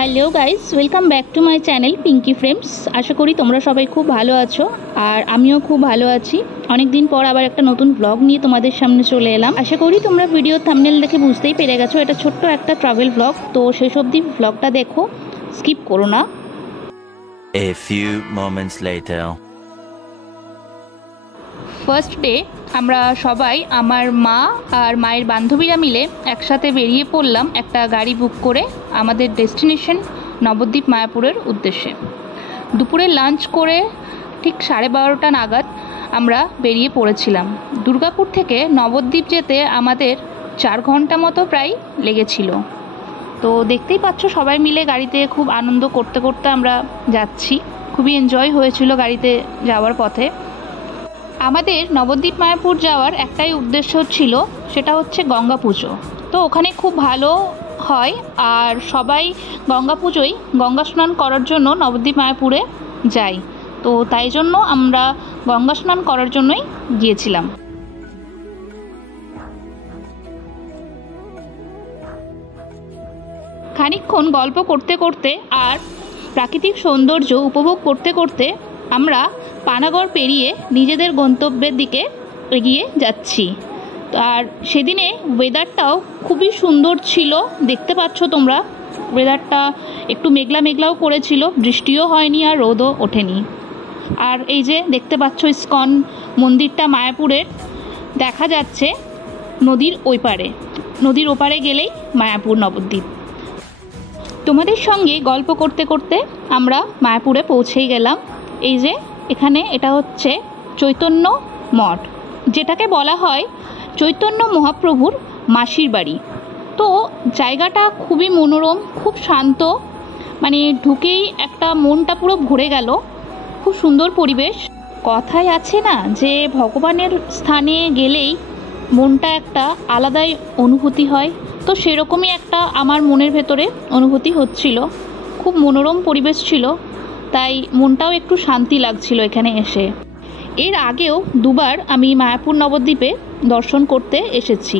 Hello guys, welcome back to my channel Pinky Frames. আশা করি তোমরা সবাই খুব ভালো আছো আর আমিও খুব ভালো আছি। অনেক দিন পর আবার একটা নতুন ব্লগ নিয়ে তোমাদের সামনে চলে এলাম। আশা করি তোমরা ভিডিও থাম্বনেল দেখে বুঝতেই পেরে গেছো এটা ছোট্ট একটা ট্রাভেল ব্লগ। তো শেষ অবধি ব্লগটা দেখো, স্কিপ করো না। A few moments later. First day আমরা সবাই, আমার মা আর মায়ের বান্ধবীরা মিলে একসাথে বেরিয়ে পড়লাম একটা গাড়ি বুক করে আমাদের ডেস্টিনেশন নবদ্বীপ মায়াপুরের উদ্দেশ্যে। দুপুরে লাঞ্চ করে ঠিক 12:30 নাগাদ আমরা বেরিয়ে পড়েছিলাম। দুর্গাপুর থেকে নবদ্বীপ যেতে আমাদের 4 ঘন্টা মতো প্রায় লেগেছিল। তো দেখতেই পাচ্ছ সবাই মিলে গাড়িতে খুব আনন্দ করতে করতে আমরা যাচ্ছি। খুবই এনজয় হয়েছিল গাড়িতে যাওয়ার পথে। আমাদের নবদ্বীপ মায়াপুর যাওয়ার একটাই উদ্দেশ্য ছিল, সেটা হচ্ছে গঙ্গা পুজো। তো ওখানে খুব ভালো হয় আর সবাই গঙ্গা পুজোয় গঙ্গা স্নান করার জন্য নবদ্বীপ মায়াপুরে যাই। তো তাই জন্য আমরা গঙ্গা স্নান করার জন্যই গিয়েছিলাম। খানিকক্ষণ গল্প করতে করতে আর প্রাকৃতিক সৌন্দর্য উপভোগ করতে করতে আমরা পানাগড় পেরিয়ে নিজেদের গন্তব্যের দিকে এগিয়ে যাচ্ছি। আর সেদিনে ওয়েদারটাও খুবই সুন্দর ছিল, দেখতে পাচ্ছ তোমরা। ওয়েদারটা একটু মেঘলা মেঘলাও করেছিল, বৃষ্টিও হয়নি আর রোদও ওঠেনি। আর এই যে দেখতে পাচ্ছ ইস্কন মন্দিরটা মায়াপুরের দেখা যাচ্ছে নদীর ওই পারে। নদীর ওপারে গেলেই মায়াপুর নবদ্বীপ। তোমাদের সঙ্গে গল্প করতে করতে আমরা মায়াপুরে পৌঁছেই গেলাম। এই যে এখানে এটা হচ্ছে চৈতন্য মঠ, যেটাকে বলা হয় চৈতন্য মহাপ্রভুর মাসির বাড়ি। তো জায়গাটা খুবই মনোরম, খুব শান্ত, মানে ঢুকেই একটা মনটা পুরো ভরে গেল। খুব সুন্দর পরিবেশ। কথায় আছে না যে ভগবানের স্থানে গেলেই মনটা একটা আলাদাই অনুভূতি হয়, তো সেরকমই একটা আমার মনের ভেতরে অনুভূতি হচ্ছিল। খুব মনোরম পরিবেশ ছিল, তাই মনটাও একটু শান্তি লাগছিল এখানে এসে। এর আগেও দুবার আমি মায়াপুর নবদ্বীপে দর্শন করতে এসেছি,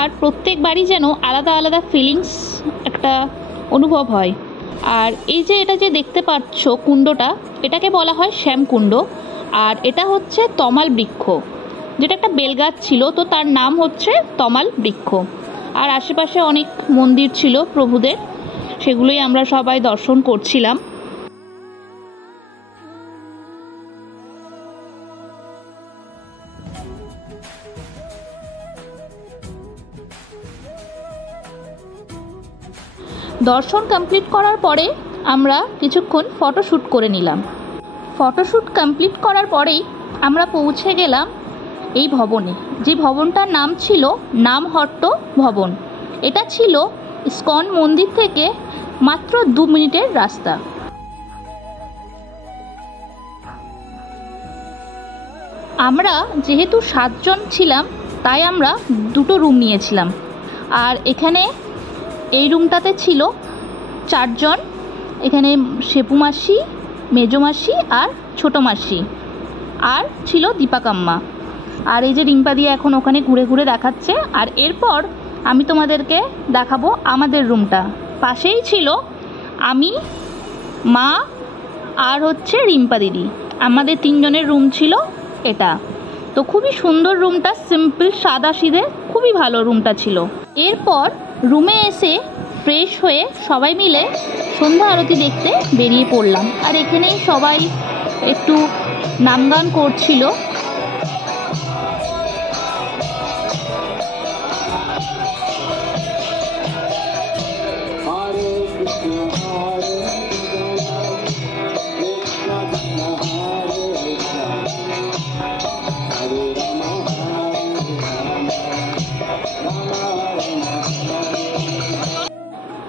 আর প্রত্যেকবারই যেন আলাদা আলাদা ফিলিংস একটা অনুভব হয়। আর এই যে এটা যে দেখতে পাচ্ছ কুণ্ডটা, এটাকে বলা হয় শ্যামকুণ্ড। আর এটা হচ্ছে তমাল বৃক্ষ, যেটা একটা বেলগাছ ছিল, তো তার নাম হচ্ছে তমাল বৃক্ষ। আর আশেপাশে অনেক মন্দির ছিল প্রভুদের, সেগুলোই আমরা সবাই দর্শন করছিলাম। দর্শন কমপ্লিট করার পরে আমরা কিছুক্ষণ ফটোশ্যুট করে নিলাম। ফটোশ্যুট কমপ্লিট করার পরেই আমরা পৌঁছে গেলাম এই ভবনে, যে ভবনটার নাম ছিল নামহট্ট ভবন। এটা ছিল ইস্কন মন্দির থেকে মাত্র 2 মিনিটের রাস্তা। আমরা যেহেতু 7 জন ছিলাম, তাই আমরা 2টো রুম নিয়েছিলাম। আর এখানে এই রুমটাতে ছিল 4 জন। এখানে সেপু মাসি, মেজো মাসি আর ছোটো মাসি, আর ছিল দীপাকাম্মা। আর এই যে রিম্পা দিয়ে এখন ওখানে ঘুরে ঘুরে দেখাচ্ছে। আর এরপর আমি তোমাদেরকে দেখাবো আমাদের রুমটা। পাশেই ছিল আমি, মা আর হচ্ছে রিম্পা দিদি। আমাদের 3 জনের রুম ছিল এটা। তো খুবই সুন্দর রুমটা, সিম্পল সাদা সিধে, খুবই ভালো রুমটা ছিল। এরপর রুমে এসে ফ্রেশ হয়ে সবাই মিলে সন্ধ্যা আরতি দেখতে বেরিয়ে পড়লাম। আর এখানেই সবাই একটু নামগান করছিল।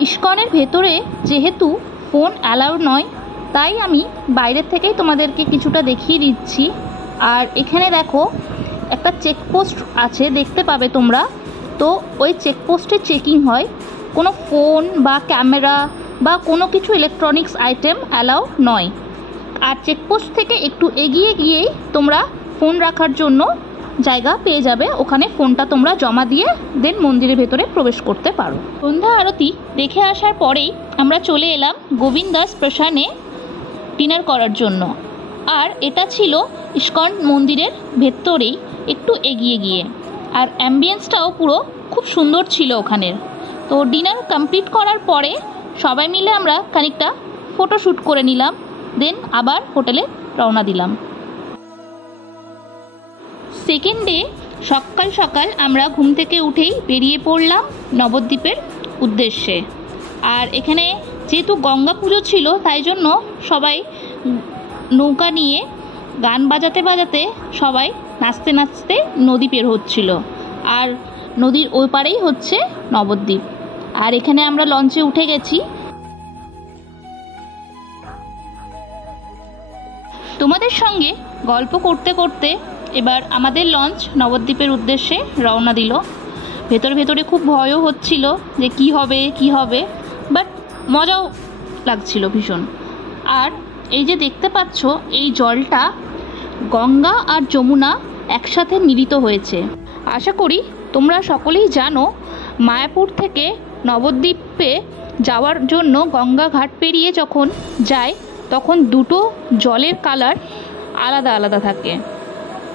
ইস্কনের ভেতরে যেহেতু ফোন অ্যালাউড নয়, তাই আমি বাইরের থেকেই তোমাদেরকে কিছুটা দেখিয়ে দিচ্ছি। আর এখানে দেখো একটা চেকপোস্ট আছে, দেখতে পাবে তোমরা। তো ওই চেকপোস্টে চেকিং হয়, কোনো ফোন বা ক্যামেরা বা কোনো কিছু ইলেকট্রনিক্স আইটেম অ্যালাউ নয়। আর চেকপোস্ট থেকে একটু এগিয়ে গিয়েই তোমরা ফোন রাখার জন্য জায়গা পেয়ে যাবে, ওখানে ফোনটা তোমরা জমা দিয়ে দেন মন্দিরের ভেতরে প্রবেশ করতে পারো। সন্ধ্যা আরতি দেখে আসার পরেই আমরা চলে এলাম গোবিন্দ দাস প্রসানে ডিনার করার জন্য। আর এটা ছিল ইস্কন মন্দিরের ভেতরেই একটু এগিয়ে গিয়ে, আর অ্যাম্বিয়েন্সটাও পুরো খুব সুন্দর ছিল ওখানের। তো ডিনার কমপ্লিট করার পরে সবাই মিলে আমরা খানিকটা ফটোশ্যুট করে নিলাম, দেন আবার হোটেলে রওনা দিলাম। সেকেন্ড ডে সকাল সকাল আমরা ঘুম থেকে উঠেই বেরিয়ে পড়লাম নবদ্বীপের উদ্দেশ্যে। আর এখানে যেহেতু গঙ্গা পুজো ছিল তাই জন্য সবাই নৌকা নিয়ে গান বাজাতে বাজাতে সবাই নাচতে নাচতে নদী পের হচ্ছিল। আর নদীর ওই পারেই হচ্ছে নবদ্বীপ। আর এখানে আমরা লঞ্চে উঠে গেছি। তোমাদের সঙ্গে গল্প করতে করতে এবার আমাদের লঞ্চ নবদ্বীপের উদ্দেশ্যে রওনা দিল। ভেতরে খুব ভয়ও হচ্ছিল যে কি হবে, বাট মজাও লাগছিল ভীষণ। আর এই যে দেখতে পাচ্ছ এই জলটা গঙ্গা আর যমুনা একসাথে মিলিত হয়েছে। আশা করি তোমরা সকলেই জানো মায়াপুর থেকে নবদ্বীপে যাওয়ার জন্য গঙ্গা ঘাট পেরিয়ে যখন যায় তখন দুটো জলের কালার আলাদা আলাদা থাকে।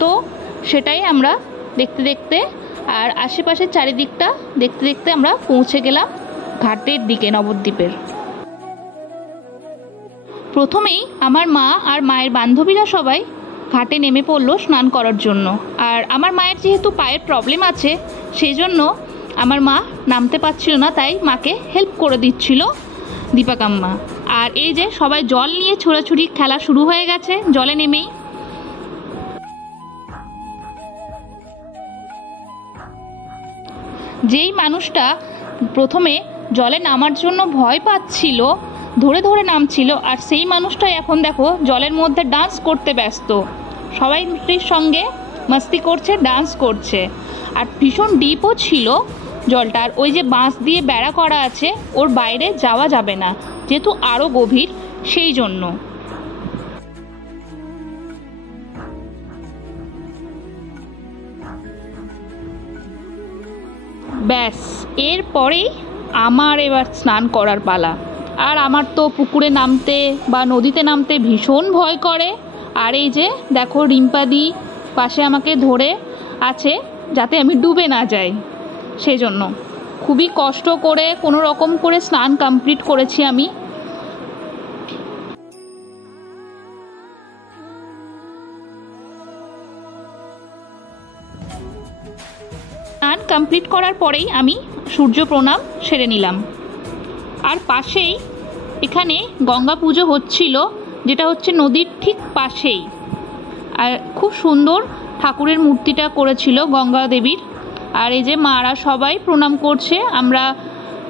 তো সেটাই আমরা দেখতে দেখতে আর আশেপাশের চারিদিকটা দেখতে দেখতে আমরা পৌঁছে গেলাম ঘাটের দিকে নবদ্বীপের। প্রথমেই আমার মা আর মায়ের বান্ধবীরা সবাই ঘাটে নেমে পড়লো স্নান করার জন্য। আর আমার মায়ের যেহেতু পায়ের প্রবলেম আছে সেই জন্য আমার মা নামতে পারছিল না, তাই মাকে হেল্প করে দিচ্ছিল দীপাকাম্মা। আর এই যে সবাই জল নিয়ে ছোড়াছুড়ি খেলা শুরু হয়ে গেছে জলে নেমেই। যেই মানুষটা প্রথমে জলে নামার জন্য ভয় পাচ্ছিল, ধরে ধরে নামছিল, আর সেই মানুষটাই এখন দেখো জলের মধ্যে ডান্স করতে ব্যস্ত। সবাইটির সঙ্গে মাস্তি করছে, ডান্স করছে। আর ভীষণ ডিপও ছিল জলটা। আর ওই যে বাঁশ দিয়ে বেড়া করা আছে, ওর বাইরে যাওয়া যাবে না যেহেতু আরও গভীর, সেই জন্য। ব্যাস এরপরেই আমার এবার স্নান করার পালা। আর আমার তো পুকুরে নামতে বা নদীতে নামতে ভীষণ ভয় করে। আর এই যে দেখো রিম্পাদি পাশে আমাকে ধরে আছে যাতে আমি ডুবে না যাই, সেই জন্য খুবই কষ্ট করে কোনো রকম করে স্নান কমপ্লিট করেছি আমি। স্নান কমপ্লিট করার পরেই আমি সূর্য প্রণাম সেরে নিলাম। আর পাশেই এখানে গঙ্গা পুজো হচ্ছিল, যেটা হচ্ছে নদীর ঠিক পাশেই। আর খুব সুন্দর ঠাকুরের মূর্তিটা করেছিল গঙ্গা দেবীর। আর এই যে মারা সবাই প্রণাম করছে। আমরা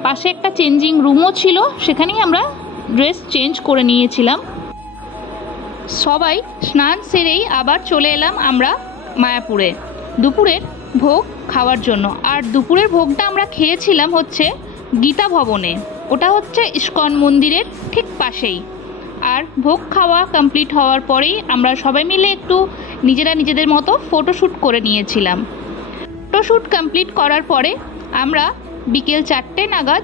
পাশে একটা চেঞ্জিং রুমও ছিল, সেখানেই আমরা ড্রেস চেঞ্জ করে নিয়েছিলাম। সবাই স্নান সেরেই আবার চলে এলাম আমরা মায়াপুরে দুপুরের ভোগ খাওয়ার জন্য। আর দুপুরের ভোগটা আমরা খেয়েছিলাম হচ্ছে গীতা ভবনে, ওটা হচ্ছে ইস্কন মন্দিরের ঠিক পাশেই। আর ভোগ খাওয়া কমপ্লিট হওয়ার পরেই আমরা সবাই মিলে একটু নিজেদের মতো ফটোশ্যুট করে নিয়েছিলাম। ফটোশ্যুট কমপ্লিট করার পরে আমরা বিকেল 4টে নাগাদ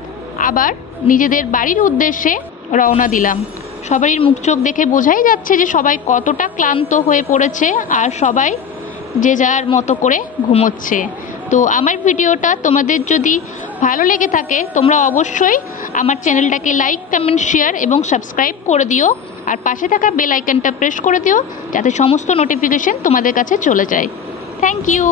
আবার নিজেদের বাড়ির উদ্দেশ্যে রওনা দিলাম। সবারই মুখ চোখ দেখে বোঝাই যাচ্ছে যে সবাই কতটা ক্লান্ত হয়ে পড়েছে, আর সবাই যে যার মতো করে ঘুমোচ্ছে। তো আমার ভিডিওটা তোমাদের যদি ভালো লেগে থাকে তোমরা অবশ্যই আমার চ্যানেলটাকে লাইক, কমেন্ট, শেয়ার এবং সাবস্ক্রাইব করে দিও। আর পাশে থাকা বেল আইকনটা প্রেস করে দিও যাতে সমস্ত নোটিফিকেশন তোমাদের কাছে চলে যায়। Thank you.